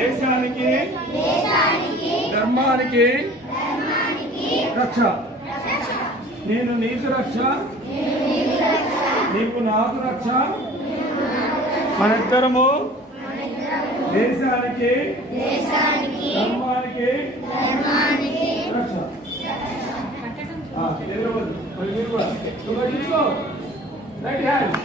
దేశానికి ధర్మానికి రక్ష. నేను నీకు రక్ష, నీకు నాకు రక్ష. మనిద్దరము దేశానికి ధర్మానికి రక్ష. Right hand